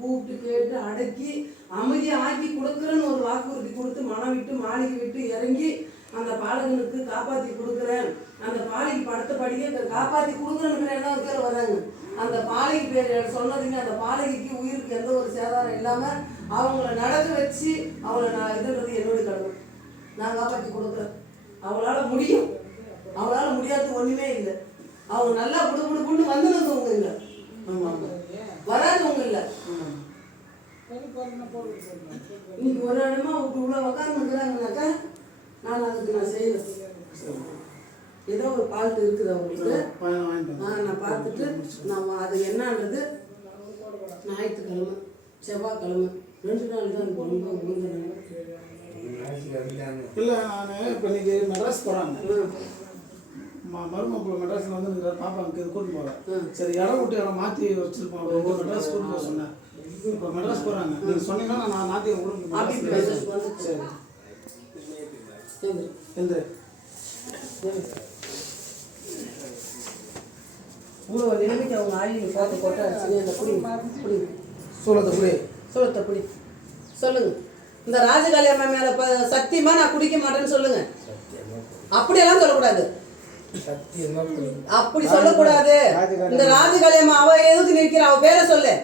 கூப்பிட்டு கேட்டு அடக்கி அமைதியாக ஆக்கி கொடுக்குறேன்னு ஒரு வாக்குறுதி கொடுத்து மனம் விட்டு மாளிகை விட்டு இறங்கி அந்த பாலகனுக்கு காப்பாற்றி கொடுக்குறேன், அந்த பாலிக்கு படுத்த படியே காப்பாற்றி கொடுக்குறேன்னு என்ன பேர் வராங்க. அந்த பாலைக்கு பேர் சொன்னதுமே அந்த பாலைக்கு உயிருக்கு எந்த ஒரு சேதாரம் இல்லாமல் அவங்கள நடக்க வச்சு அவங்கள நான் இதுன்றது என்னோட கடமை. நான் காப்பாற்றி கொடுக்குறேன். அவங்களால முடியும், அவங்களால முடியாது ஒன்றுமே இல்லை. அவங்க நல்லா புடுன்னு வந்துடுறவங்க இல்லை, வராதவங்க இல்லை. இன்னைக்கு ஒரு இடமா இவ்வளோ உட்காந்துருக்குறாங்கனாக்கா நான் அதுக்கு நான் செய்யறேன். ஏதோ ஒரு பால்ட்டு இருக்குது அவங்களுக்கு. நான் பார்த்துட்டு நான் அது என்னன்றது ஞாயிற்றுக்கிழமை செவ்வாய்க்கிழமை 2 நாள் தான் எனக்கு ரொம்ப உழுந்துடுறேன். இல்லை நான் இப்போ இன்னைக்கு மெட்ராஸ் போகிறாங்க, மருமக்கள் மெட்ராஸில் வந்து பாப்பா அங்கே கூட்டிட்டு போகிறேன். சரி இடம் விட்டு இடம் மாற்றி வச்சுருப்போம், மெட்ராஸ் கூட்டிட்டு போக சொன்னேன். இப்போ மெட்ராஸ் போகிறாங்க, நீங்கள் சொன்னீங்கன்னா நான் மாற்றி உங்களுக்கு. சரி எந்த இவ்வளோ நிலைமைக்கு அவங்க ஆயில் பார்த்து கொட்டாச்சு. அந்த புடி புடி சூளத்தை புடி சொல்லுங்க. இந்த ராஜகாளியம்மா மேலே சத்தியமா நான் குடிக்க மாட்டேன்னு சொல்லுங்க. அப்படியெல்லாம் சொல்லக்கூடாது, அப்படி சொல்லக்கூடாது. இந்த ராஜகாளியம்மா அவ எதுக்கு நிற்கிற, அவ பேரை சொல்லு.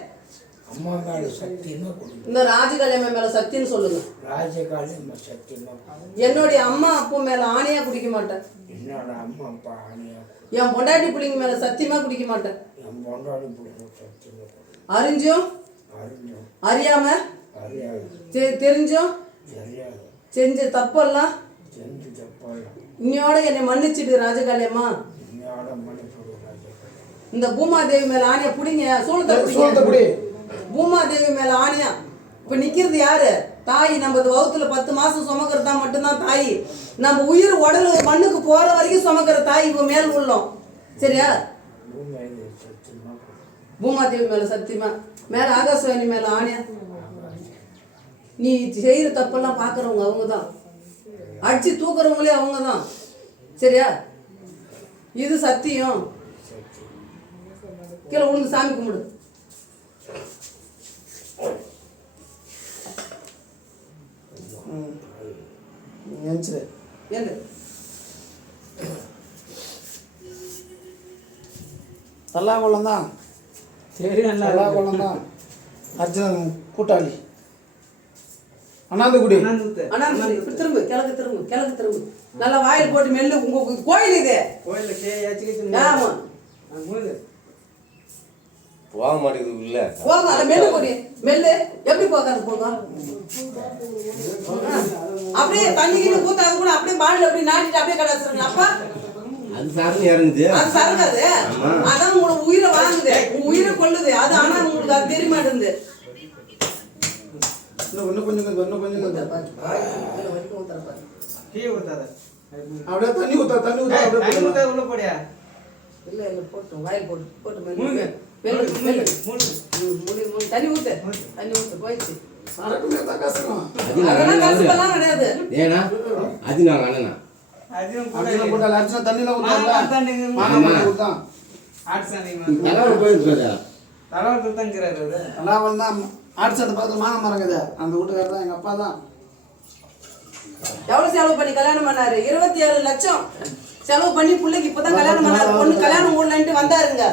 இந்த ராஜகாளியம்மா மேல சத்தியம்னு சொல்லுங்க. என்னுடைய அம்மா அப்பா மேல ஆணையா குடிக்க மாட்டேன். என் பொண்டாட்டி பிள்ளைங்க மேல சத்தியமா குடிக்க மாட்டேன். அறிஞ்சும் அறியாம தெரிஞ்சும் செஞ்ச தப்பெல்லாம் இன்னையோட என்னை மன்னிச்சுட்டு ராஜகாளியம்மா. இந்த பூமாதேவி மேல ஆணையா புடிங்க, சூழத்தை பூமாதேவி மேல ஆணையா. இப்ப நிக்கிறது யாரு? தாய். நம்ம வகுத்துல 10 மாசம் சுமக்கிறது தான் மட்டும்தான் தாய். நம்ம உயிர் உடல் மண்ணுக்கு போற வரைக்கும் சுமக்கிற தாய் இப்ப மேல் உள்ளோம். சரியா? பூமாதேவி மேல சத்தியமா, மேல ஆகாசவாணி மேல ஆணையா. நீ செய்யற தப்பெல்லாம் பாக்குறவங்க அவங்க தான், அடிச்சு தூக்குறவங்களே அவங்க தான். சரியா? இது சத்தியம். கீழே உழுந்து சாமி கும்பிடு. நல்லா கொள்ளம் தான். சரி, நல்லா கொள்ளம் தான். அர்ஜுனன் கூட்டாளி அண்ணாந்துக்குடி. திரும்ப கிழக்கு திரும்ப நல்லா வாயில் போட்டு மெல்லு. உங்க கோயில் இது போக மாட்டேங்குது உள்ள. போங்க, அதை மெல்லு போடு. மெல்லு எப்படி போகாது போகும். அப்படியே தண்ணி கிட்ட ஊத்தாது கூட அப்படியே பாலில் அப்படியே நாட்டிட்டு அப்படியே கடாச்சுருங்க. அப்பா அது சரங்கு இறங்குது, அது சரங்காது. அதான் உங்களுக்கு உயிரை வாங்குது, உங்க உயிரை கொள்ளுது. அது ஆனா உங்களுக்கு அது தெரிய மாட்டேங்குது. இன்னும் கொஞ்சம் அப்படியே தண்ணி ஊத்தா உள்ள போடியா. இல்ல போட்டு வாயில் போட்டு தண்ணி ஊத்து போயிடுச்சு. அதெல்லாம் கஷ்டமெல்லாம் கிடையாது. ஏன்னா அது நான் அண்ணனா அந்த வீட்டுக்காரர் தான் எங்க அப்பா தான். எவ்வளவு செலவு பண்ணி கல்யாணம் பண்ணாரு? 27 லட்சம் செலவு பண்ணி பிள்ளைக்கு இப்பதான் கல்யாணம் பண்ணாரு. பொண்ணு கல்யாணம் கூடலன்ட்டு வந்தாருங்க.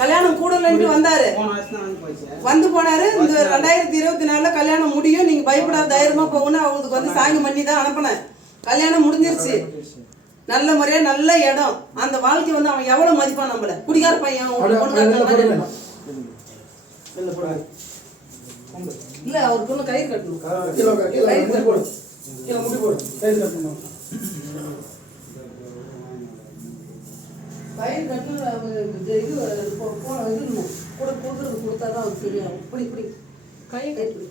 கல்யாணம் கூடலன்ட்டு வந்தாரு, வந்து போனாரு. இந்த 2024 கல்யாணம் முடியும், நீங்க பயப்படாத தைரியமா போகணும். அவங்களுக்கு வந்து சாங்கி பண்ணி தான் அனுப்பினேன். கல்யாணம் முடிஞ்சிருச்சு. நல்ல முறையா நல்ல இடம். அந்த வாழ்க்கை வந்து அவன் எவ்வளவு மதிப்பான் நம்மள. குடிகார பையன் இல்ல, அவருக்கு ஒண்ணு கயிறு கட்டணும். கயிறு கட்டணும். இது கூட கொடுத்தாதான் அவருக்கு தெரியும். இப்படி கை கட்டி